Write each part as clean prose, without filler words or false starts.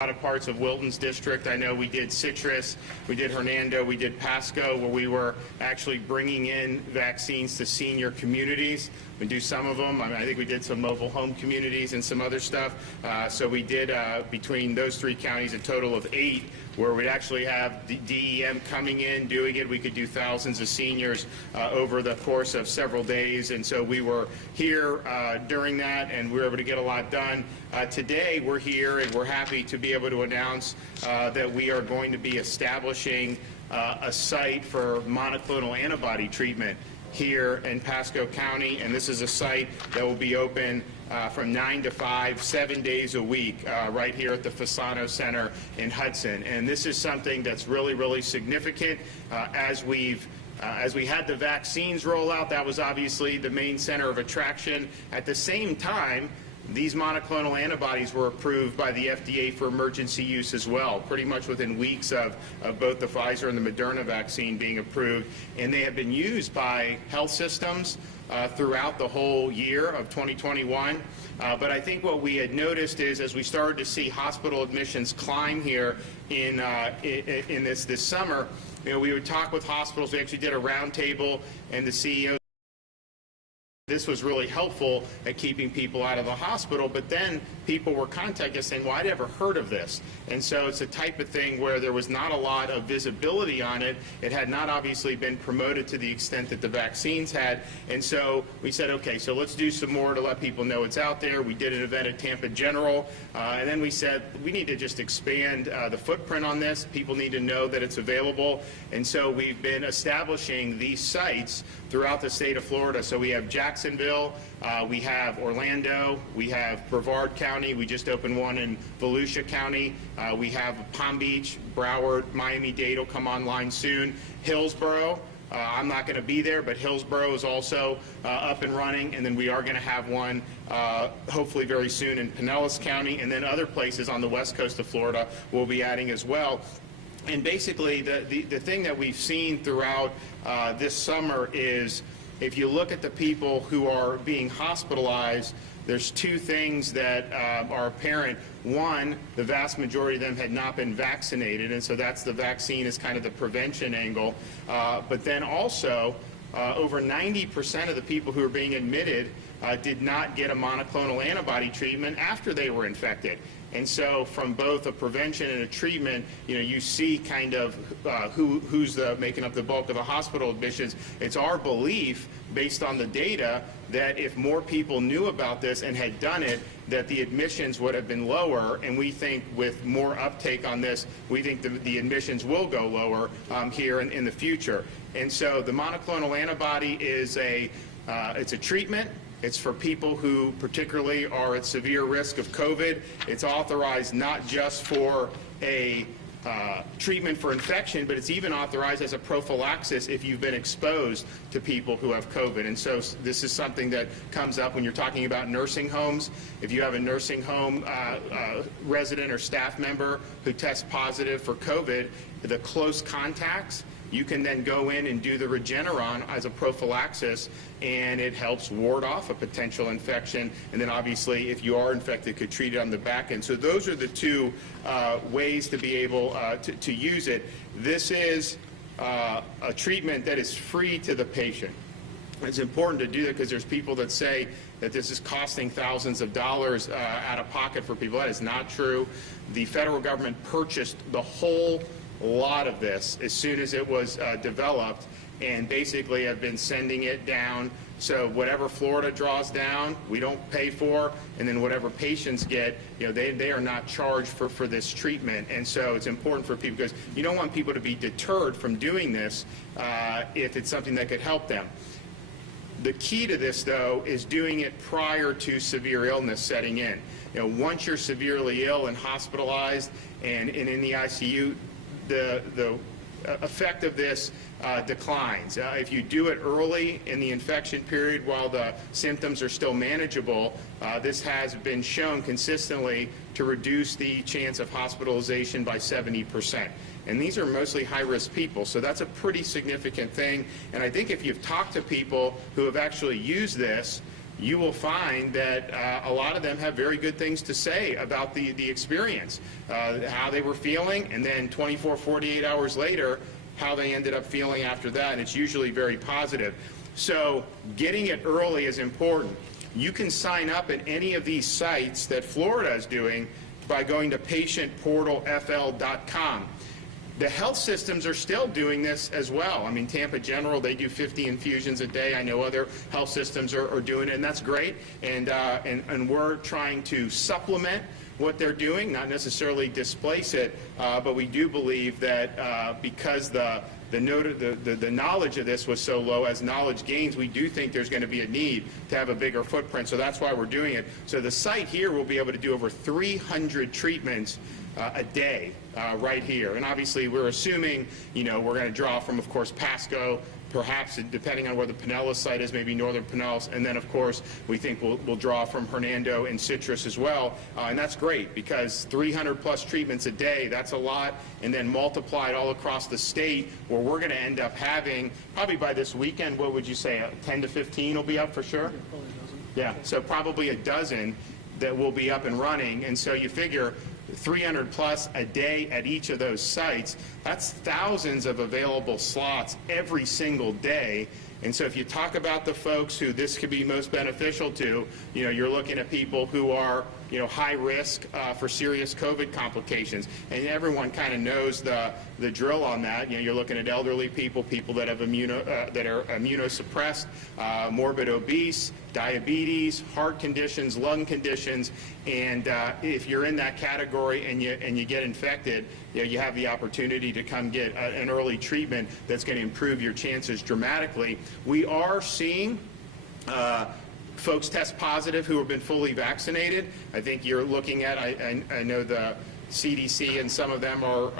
A lot of parts of Wilton's district. I know we did Citrus, we did Hernando, we did Pasco, where we were actually bringing in vaccines to senior communities. We do some of them. I think we did some mobile home communities and some other stuff. So we did, between those 3 counties, a total of 8, where we'd actually have the DEM coming in, doing it. We could do thousands of seniors over the course of several days. And so we were here during that, and we were able to get a lot done. Today, we're here, and we're happy to be able to announce that we are going to be establishing a site for monoclonal antibody treatment here in Pasco County, and this is a site that will be open from 9 to 5, 7 days a week, right here at the Fasano Center in Hudson. And this is something that's really, really significant. As we had the vaccines roll out, that was obviously the main center of attraction. At the same time, these monoclonal antibodies were approved by the FDA for emergency use as well, pretty much within weeks of both the Pfizer and the Moderna vaccine being approved. And they have been used by health systems throughout the whole year of 2021. But I think what we had noticed is, as we started to see hospital admissions climb here in this summer, we would talk with hospitals. We actually did a roundtable, and the CEOs. This was really helpful at keeping people out of the hospital, but then people were contacting us saying, well, I'd never heard of this. And so it's a type of thing where there was not a lot of visibility on it. It had not obviously been promoted to the extent that the vaccines had. And so we said, okay, so let's do some more to let people know it's out there. We did an event at Tampa General, and then we said, we need to just expand the footprint on this. People need to know that it's available. And so we've been establishing these sites throughout the state of Florida. So we have Jacksonville, we have Orlando, we have Brevard County, we just opened one in Volusia County, we have Palm Beach, Broward, Miami-Dade will come online soon, Hillsborough. I'm not going to be there, but Hillsborough is also up and running, and then we are going to have one hopefully very soon in Pinellas County, and then other places on the west coast of Florida we'll be adding as well. And basically, the thing that we've seen throughout this summer is, if you look at the people who are being hospitalized, there's 2 things that are apparent. One, the vast majority of them had not been vaccinated, and so that's the vaccine is kind of the prevention angle. But then also, over 90% of the people who are being admitted did not get a monoclonal antibody treatment after they were infected. And so from both a prevention and a treatment, you see kind of who's making up the bulk of the hospital admissions. It's our belief, based on the data, that if more people knew about this and had done it, that the admissions would have been lower. And we think with more uptake on this, we think the admissions will go lower here in the future. And so the monoclonal antibody is it's a treatment. It's for people who particularly are at severe risk of COVID. It's authorized not just for a treatment for infection, but it's even authorized as a prophylaxis if you've been exposed to people who have COVID. And so this is something that comes up when you're talking about nursing homes. If you have a nursing home resident or staff member who tests positive for COVID, the close contacts, you can then go in and do the Regeneron as a prophylaxis, and it helps ward off a potential infection. And then obviously, if you are infected, could treat it on the back end. So those are the 2 ways to be able to use it. This is a treatment that is free to the patient. It's important to do that because there's people that say that this is costing thousands of dollars out of pocket for people. That is not true. The federal government purchased the whole lot of this as soon as it was developed, and basically have been sending it down. So whatever Florida draws down, we don't pay for, and then whatever patients get, they are not charged for this treatment. And so it's important for people, because you don't want people to be deterred from doing this if it's something that could help them. The key to this, though, is doing it prior to severe illness setting in. Once you're severely ill and hospitalized and in the ICU, the effect of this declines. If you do it early in the infection period while the symptoms are still manageable, this has been shown consistently to reduce the chance of hospitalization by 70%. And these are mostly high-risk people, so that's a pretty significant thing. And I think if you've talked to people who have actually used this, you will find that a lot of them have very good things to say about the experience, how they were feeling, and then 24, 48 hours later, how they ended up feeling after that, and it's usually very positive. So getting it early is important. You can sign up at any of these sites that Florida is doing by going to patientportalfl.com. The health systems are still doing this as well. I mean, Tampa General, they do 50 infusions a day. I know other health systems are doing it, and that's great. And we're trying to supplement what they're doing, not necessarily displace it, but we do believe that because the knowledge of this was so low, as knowledge gains, we do think there's going to be a need to have a bigger footprint. So that's why we're doing it. So the site here will be able to do over 300 treatments a day right here. And obviously we're assuming, we're going to draw from, of course, Pasco, perhaps depending on where the Pinellas site is, maybe northern Pinellas, and then of course we think we'll draw from Hernando and Citrus as well, and that's great because 300 plus treatments a day, that's a lot, and then multiplied all across the state, where we're going to end up having, probably by this weekend, what would you say, 10 to 15 will be up for sure? Yeah, so probably a dozen that will be up and running, and so you figure 300 plus a day at each of those sites, that's thousands of available slots every single day. And so if you talk about the folks who this could be most beneficial to, you're looking at people who are, high risk for serious COVID complications. And everyone kind of knows the drill on that. You're looking at elderly people, people that have that are immunosuppressed, morbid obese, diabetes, heart conditions, lung conditions, and if you're in that category and you get infected, you have the opportunity to come get an early treatment that's going to improve your chances dramatically. We are seeing folks test positive who have been fully vaccinated. I think you're looking at, I know the CDC and some of them are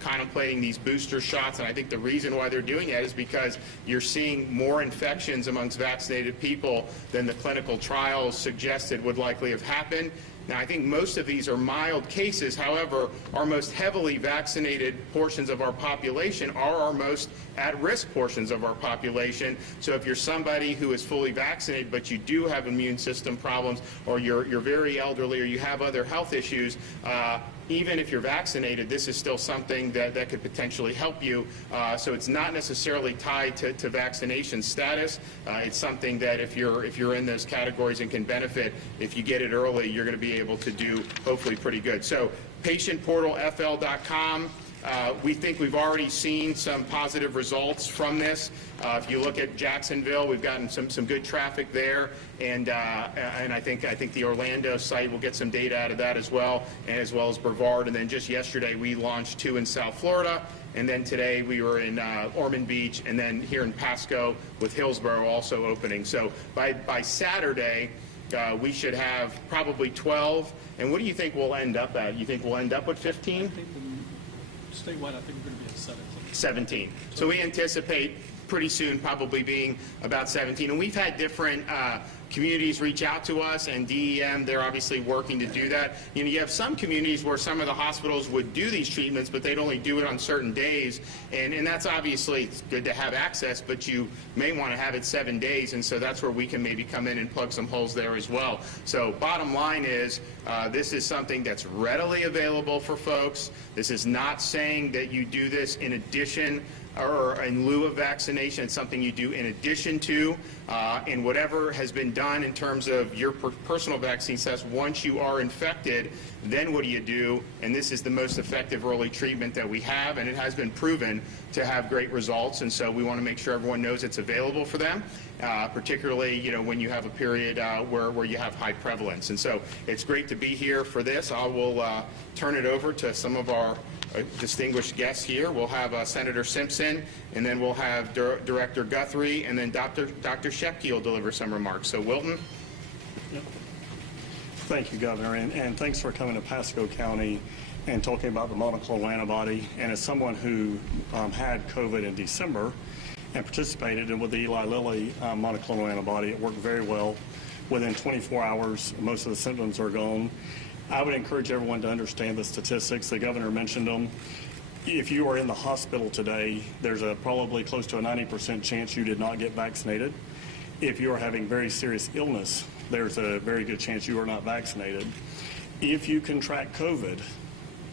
contemplating these booster shots, and I think the reason why they're doing that is because you're seeing more infections amongst vaccinated people than the clinical trials suggested would likely have happened. Now, I think most of these are mild cases. However, our most heavily vaccinated portions of our population are our most at-risk portions of our population. So if you're somebody who is fully vaccinated, but you do have immune system problems, or you're very elderly, or you have other health issues, even if you're vaccinated, this is still something that could potentially help you. So it's not necessarily tied to vaccination status. It's something that if you're in those categories and can benefit, if you get it early, you're going to be able to do hopefully pretty good. So patientportalfl.com. We think we've already seen some positive results from this. If you look at Jacksonville, we've gotten some good traffic there, and I think the Orlando site will get some data out of that as well as Brevard. And then just yesterday we launched 2 in South Florida, and then today we were in Ormond Beach, and then here in Pasco with Hillsborough also opening. So by Saturday, we should have probably 12. And what do you think we'll end up at? You think we'll end up with 15? Statewide, I think we're going to be at 17. 17. So we anticipate pretty soon probably being about 17. And we've had different communities reach out to us, and DEM, they're obviously working to do that. You have some communities where some of the hospitals would do these treatments, but they'd only do it on certain days. And that's obviously, it's good to have access, but you may want to have it 7 days. And so that's where we can maybe come in and plug some holes there as well. So bottom line is, this is something that's readily available for folks. This is not saying that you do this in addition or in lieu of vaccination. It's something you do in addition to, and whatever has been done in terms of your personal vaccine test. Once you are infected, then what do you do? And this is the most effective early treatment that we have, and it has been proven to have great results. And so we want to make sure everyone knows it's available for them, particularly when you have a period where you have high prevalence. And so it's great to be here for this. I will turn it over to some of our distinguished guests here. We'll have Senator Simpson, and then we'll have Director Guthrie, and then Dr. Shepke will deliver some remarks. So Wilton. Yep. Thank you, Governor, and thanks for coming to Pasco County and talking about the monoclonal antibody. And as someone who had COVID in December and participated in with the Eli Lilly monoclonal antibody, it worked very well. Within 24 hours, most of the symptoms are gone. I would encourage everyone to understand the statistics. The governor mentioned them. If you are in the hospital today, there's probably close to a 90% chance you did not get vaccinated. if you are having very serious illness, there's a very good chance you are not vaccinated. If you contract COVID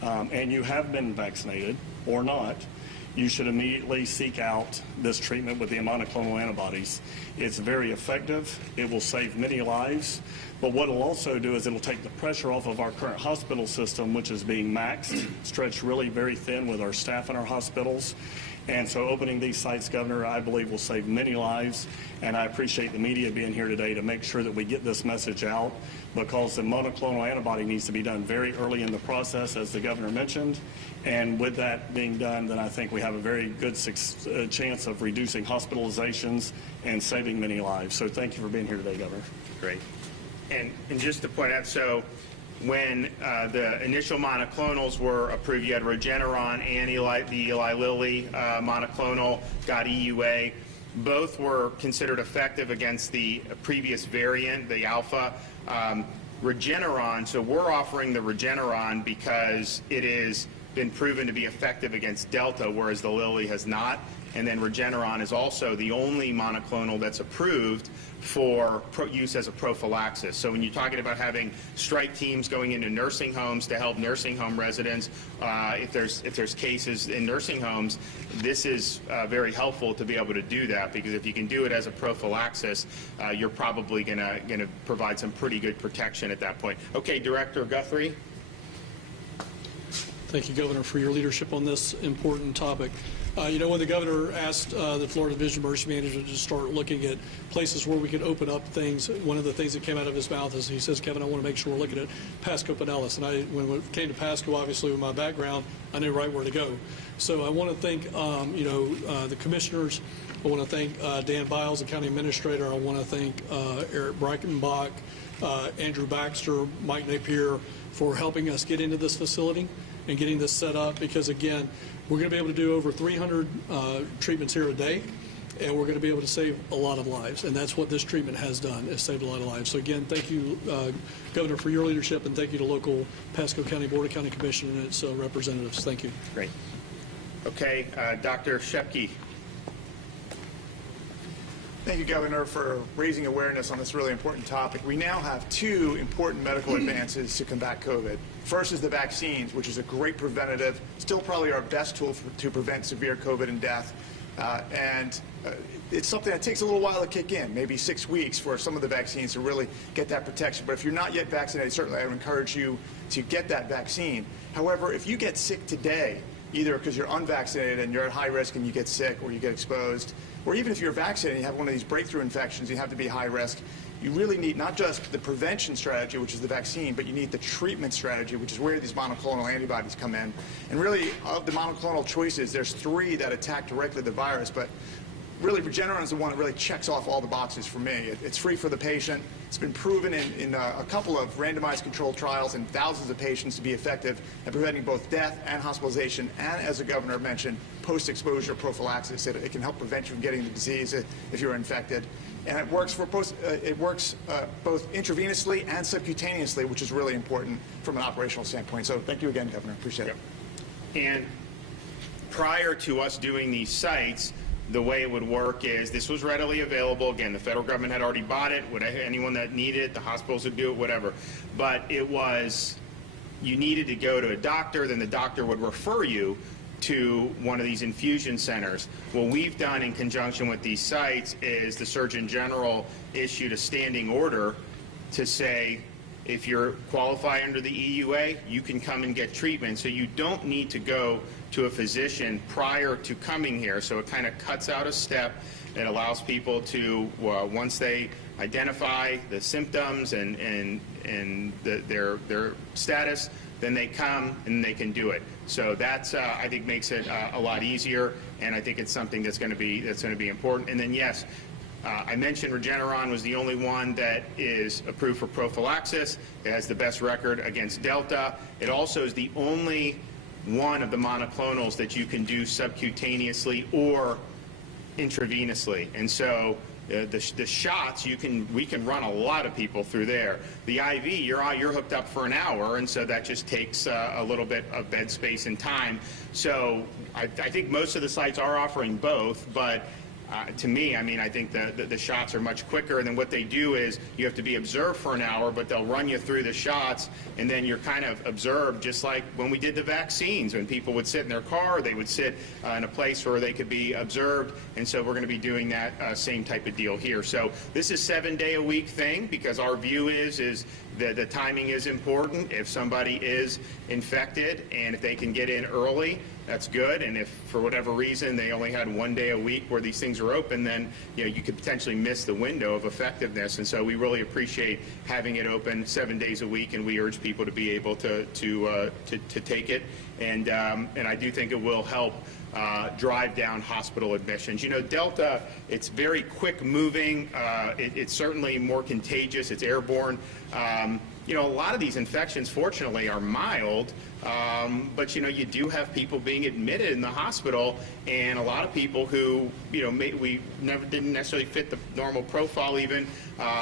and you have been vaccinated or not, you should immediately seek out this treatment with the monoclonal antibodies. It's very effective. It will save many lives. But what it'll also do is it'll take the pressure off of our current hospital system, which is being maxed, stretched really very thin with our staff in our hospitals. And so opening these sites, Governor, I believe will save many lives. And I appreciate the media being here today to make sure that we get this message out, because the monoclonal antibody needs to be done very early in the process, as the governor mentioned. And with that being done, then I think we have a very good chance of reducing hospitalizations and saving many lives. So thank you for being here today, Governor. Great. And just to point out, so when the initial monoclonals were approved, you had Regeneron and the Eli Lilly monoclonal got EUA. Both were considered effective against the previous variant, the Alpha. Regeneron, so we're offering the Regeneron because it has been proven to be effective against Delta, whereas the Lilly has not. And then Regeneron is also the only monoclonal that's approved for use as a prophylaxis. So when you're talking about having strike teams going into nursing homes to help nursing home residents, if there's cases in nursing homes, this is very helpful to be able to do that, because if you can do it as a prophylaxis, you're probably gonna provide some pretty good protection at that point. Okay, Director Guthrie. Thank you, Governor, for your leadership on this important topic. You know, when the governor asked the Florida Division of Emergency Management to start looking at places where we could open up things, one of the things that came out of his mouth is he says, Kevin, I want to make sure we're looking at Pasco Pinellas. And when it came to Pasco, obviously with my background, I knew right where to go. So I want to thank, the commissioners. I want to thank Dan Biles, the county administrator. I want to thank Eric Breichenbach, Andrew Baxter, Mike Napier for helping us get into this facility and getting this set up, because again, we're going to be able to do over 300 treatments here a day, and we're going to be able to save a lot of lives. And that's what this treatment has done, is saved a lot of lives. So again, thank you, Governor, for your leadership, and thank you to local Pasco County Board of County Commission and its representatives. Thank you. Great. Okay, Dr. Shepke. Thank you, Governor, for raising awareness on this really important topic. We now have two important medical advances to combat COVID. First is the vaccines, which is a great preventative, still probably our best tool to prevent severe COVID and death. It's something that takes a little while to kick in, maybe 6 weeks for some of the vaccines to really get that protection. But if you're not yet vaccinated, certainly I would encourage you to get that vaccine. However, if you get sick today, either because you're unvaccinated and you're at high risk and you get sick or you get exposed, or even if you're vaccinated and you have one of these breakthrough infections, you have to be high risk, you really need not just the prevention strategy, which is the vaccine, but you need the treatment strategy, which is where these monoclonal antibodies come in. And really, of the monoclonal choices, there's 3 that attack directly the virus, but really Regeneron is the one that really checks off all the boxes for me. It's free for the patient. It's been proven in a couple of randomized controlled trials in thousands of patients to be effective at preventing both death and hospitalization, and as the governor mentioned, post-exposure prophylaxis. It can help prevent you from getting the disease if you're infected. And it works for both intravenously and subcutaneously, which is really important from an operational standpoint. So thank you again, Governor. Appreciate it. And prior to us doing these sites, the way it would work is this was readily available. Again, the federal government had already bought it. Anyone that needed it, the hospitals would do it, whatever. But it was, you needed to go to a doctor, then the doctor would refer you to one of these infusion centers. What we've done in conjunction with these sites is the Surgeon General issued a standing order to say, if you're qualified under the EUA, you can come and get treatment. So you don't need to go to a physician prior to coming here. So it kind of cuts out a step. It allows people to, once they identify the symptoms and their status, then they come and they can do it. So that's I think makes it a lot easier, and I think it's something that's going to be important. And then yes, I mentioned Regeneron was the only one that is approved for prophylaxis. It has the best record against Delta. It also is the only one of the monoclonals that you can do subcutaneously or intravenously. And so the shots, we can run a lot of people through there. The IV, you're hooked up for an hour, and so that just takes a little bit of bed space and time. So I think most of the sites are offering both, but to me, I mean, I think the shots are much quicker, and then what they do is you have to be observed for an hour, but they'll run you through the shots, and then you're kind of observed, just like when we did the vaccines, when people would sit in their car, they would sit in a place where they could be observed, and so we're going to be doing that same type of deal here. So this is a 7-day-a-week thing, because our view is that the timing is important. If somebody is infected and if they can get in early, that's good. And if for whatever reason they only had 1 day a week where these things are open, then you could potentially miss the window of effectiveness. And so we really appreciate having it open 7 days a week, and we urge people to be able to take it. And I do think it will help drive down hospital admissions. Delta, it's very quick moving. It's certainly more contagious. It's airborne. A lot of these infections, fortunately, are mild, but you do have people being admitted in the hospital, and a lot of people who we never didn't necessarily fit the normal profile even.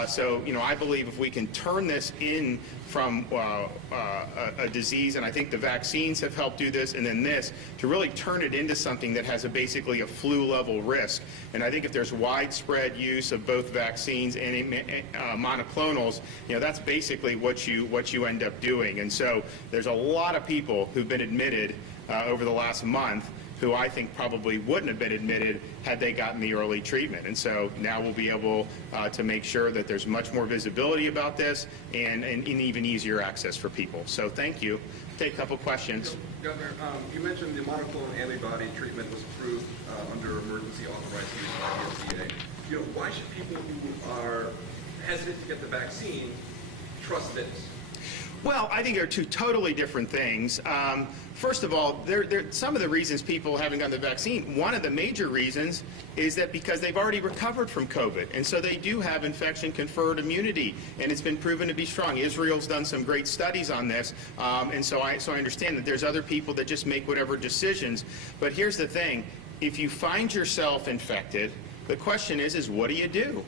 So I believe if we can turn this in from a disease, and I think the vaccines have helped do this, and then this, to really turn it into something that has basically a flu-level risk. And I think if there's widespread use of both vaccines and monoclonals, that's basically what you end up doing. And so there's a lot of people who've been admitted over the last month who I think probably wouldn't have been admitted had they gotten the early treatment. And so now we'll be able to make sure that there's much more visibility about this and even easier access for people. So thank you. Take a couple questions. Governor, you mentioned the monoclonal antibody treatment was approved under emergency authorization by the FDA. Why should people who are hesitant to get the vaccine trust this? Well, I think they're two totally different things. First of all, some of the reasons people haven't gotten the vaccine, one of the major reasons is that because they've already recovered from COVID, and so they do have infection-conferred immunity, and it's been proven to be strong. Israel's done some great studies on this, and so I understand that there's other people that just make whatever decisions. But here's the thing. If you find yourself infected, the question is what do you do?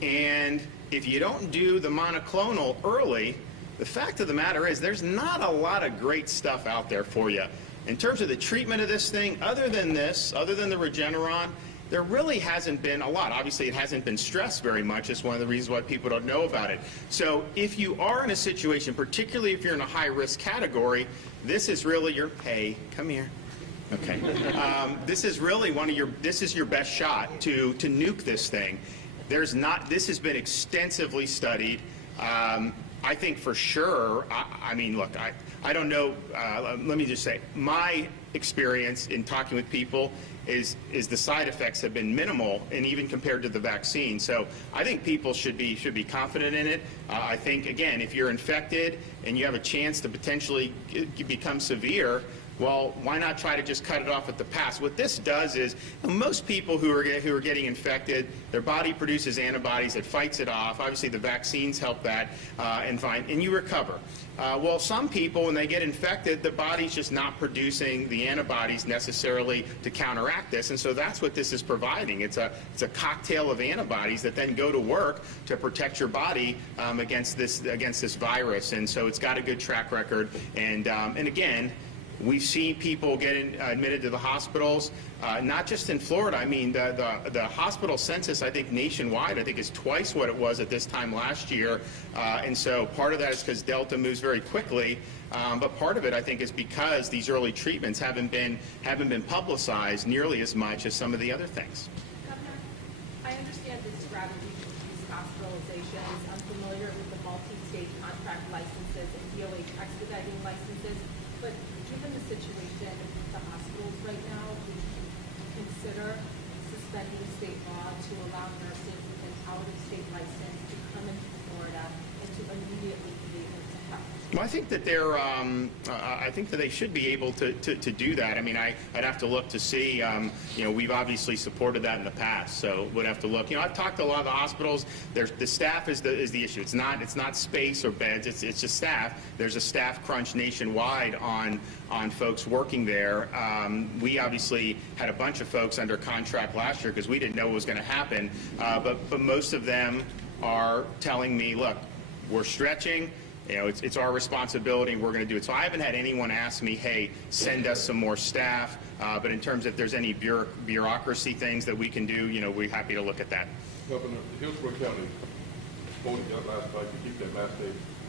And if you don't do the monoclonal early, the fact of the matter is there's not a lot of great stuff out there for you. In terms of the treatment of this thing, other than the Regeneron, there really hasn't been a lot. Obviously, it hasn't been stressed very much. It's one of the reasons why people don't know about it. So if you are in a situation, particularly if you're in a high-risk category, this is really your, hey, come here. Okay. This is really this is your best shot to nuke this thing. This has been extensively studied. I think for sure, I mean, look, I don't know, let me just say, my experience in talking with people is the side effects have been minimal, and even compared to the vaccine. So I think people should be confident in it. I think, again, if you're infected and you have a chance to potentially become severe, well, why not try to just cut it off at the pass? What this does is most people who are getting infected, their body produces antibodies, it fights it off. Obviously, the vaccines help that, and you recover. Well, some people, when they get infected, the body's just not producing the antibodies necessarily to counteract this, and so that's what this is providing. It's a cocktail of antibodies that then go to work to protect your body against this virus, and so it's got a good track record. And again, we've seen people get admitted to the hospitals, not just in Florida. I mean, the hospital census, I think, nationwide, I think is twice what it was at this time last year. And so part of that is because Delta moves very quickly. But part of it, I think, is because these early treatments haven't been publicized nearly as much as some of the other things. Governor, I understand the strategy to reduce hospitalizations. I'm familiar with the multi-state contract licenses and DOH expediting licenses. But given the situation with the hospitals right now, would you consider suspending state law to allow nurses with an out-of-state license to come into Florida and to immediately be able to help? Well, I think that I think that they should be able to do that. I mean, I'd have to look to see. We've obviously supported that in the past, so would have to look. I've talked to a lot of the hospitals. The staff is the issue. It's not space or beds. It's just staff. There's a staff crunch nationwide on folks working there. We obviously had a bunch of folks under contract last year because we didn't know what was going to happen. But most of them are telling me, look, we're stretching. It's our responsibility, and we're going to do it. So I haven't had anyone ask me, hey, send us some more staff. But in terms of if there's any bureaucracy things that we can do, we're happy to look at that. Governor, Hillsborough County voted last night to keep that mask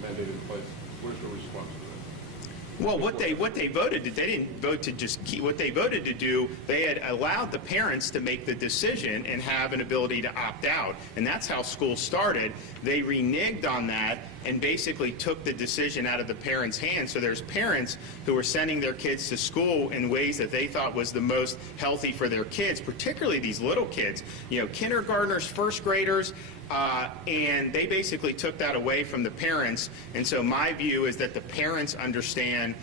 mandate in place. Where's your response to that? Well, what they voted, they didn't vote to just keep, what they voted to do, they had allowed the parents to make the decision and have an ability to opt out. And that's how school started. They reneged on that and basically took the decision out of the parents' hands. So there's parents who were sending their kids to school in ways that they thought was the most healthy for their kids, particularly these little kids, kindergartners, first graders, and they basically took that away from the parents. And so my view is that the parents understand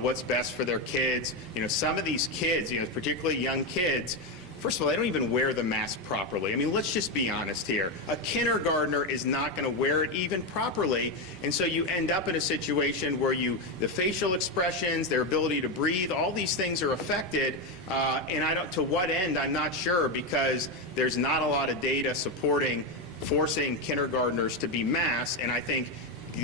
what's best for their kids. Some of these kids, particularly young kids, first of all, they don't even wear the mask properly. I mean, let's just be honest here. A kindergartner is not going to wear it even properly, and so you end up in a situation where the facial expressions, their ability to breathe, all these things are affected, and to what end, I'm not sure, because there's not a lot of data supporting forcing kindergartners to be masked, and I think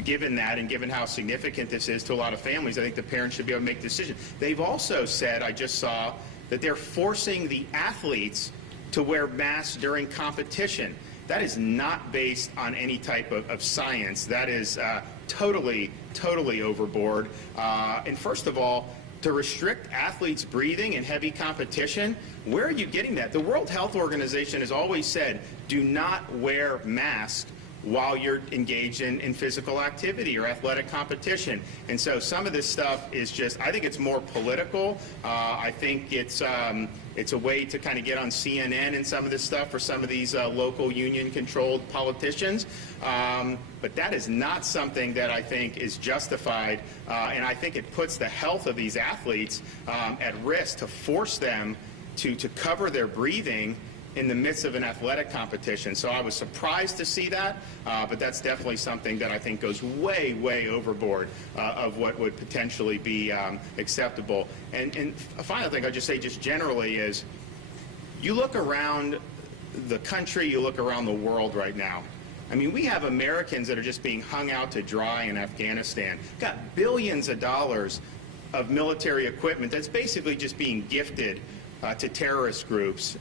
given that and given how significant this is to a lot of families, I think the parents should be able to make a decision. They've also said, I just saw, that they're forcing the athletes to wear masks during competition. That is not based on any type of science. That is totally overboard. And first of all, to restrict athletes' breathing in heavy competition, where are you getting that? The World Health Organization has always said, do not wear masks while you're engaged in physical activity or athletic competition. And so some of this stuff is just, I think it's more political. I think it's a way to kind of get on CNN and some of this stuff for some of these local union-controlled politicians. But that is not something that I think is justified, and I think it puts the health of these athletes at risk to force them to cover their breathing in the midst of an athletic competition. So I was surprised to see that, but that's definitely something that I think goes way overboard of what would potentially be acceptable. And a final thing I'll just say just generally is, you look around the country, you look around the world right now. I mean, we have Americans that are just being hung out to dry in Afghanistan. We've got billions of dollars of military equipment that's basically just being gifted to terrorist groups.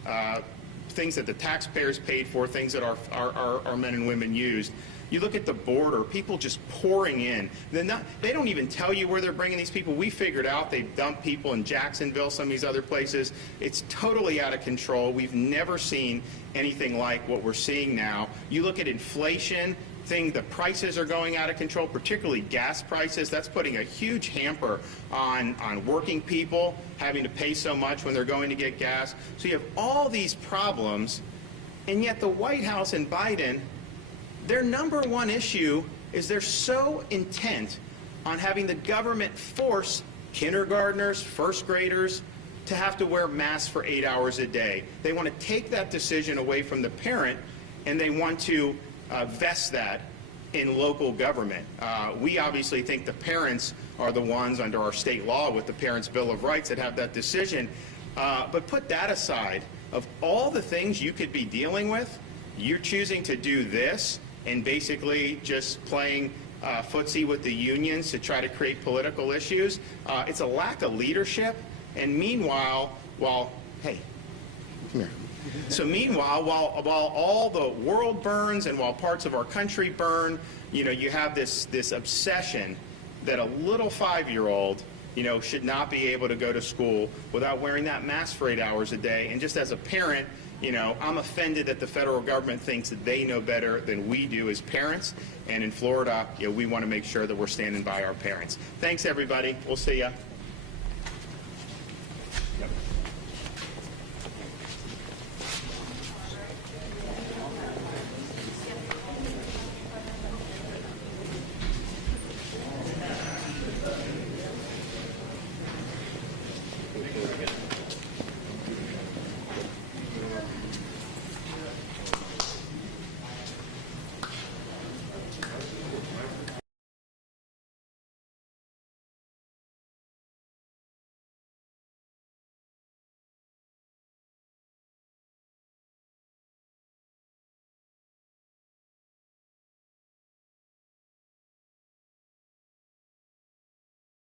Things that the taxpayers paid for, things that our men and women used. You look at the border, people just pouring in. They don't even tell you where they're bringing these people. We figured out they've dumped people in Jacksonville, some of these other places. It's totally out of control. We've never seen anything like what we're seeing now. You look at inflation, the prices are going out of control, particularly gas prices. That's putting a huge hamper on working people, having to pay so much when they're going to get gas. So you have all these problems, and yet the White House and Biden, their number one issue is they're so intent on having the government force kindergartners, first graders, to have to wear masks for 8 hours a day. They want to take that decision away from the parent, and they want to vest that in local government. We obviously think the parents are the ones under our state law with the Parents' Bill of Rights that have that decision. But put that aside. Of all the things you could be dealing with, you're choosing to do this and basically just playing footsie with the unions to try to create political issues. It's a lack of leadership. And meanwhile, hey, come here. So meanwhile, while all the world burns and while parts of our country burn, you have this obsession that a little 5-year-old, should not be able to go to school without wearing that mask for 8 hours a day. And just as a parent, I'm offended that the federal government thinks that they know better than we do as parents. And in Florida, we want to make sure that we're standing by our parents. Thanks, everybody. We'll see ya.